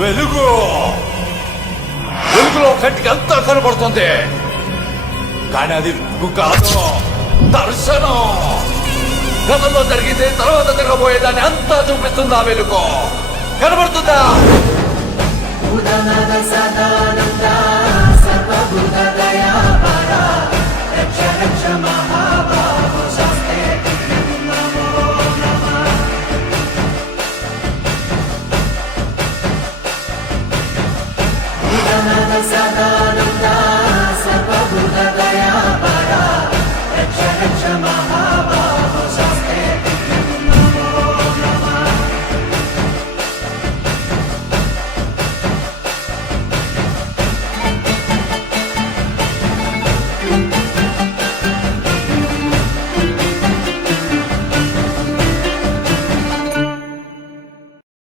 వెలుగు వెలుగులో కంటికి అంతా కనబడుతుంది, కానీ అది వెలుగు కాదు, దర్శనం. గతంలో జరిగితే తర్వాత జరగబోయేదాన్ని అంతా చూపిస్తుంది ఆ వెలుగు.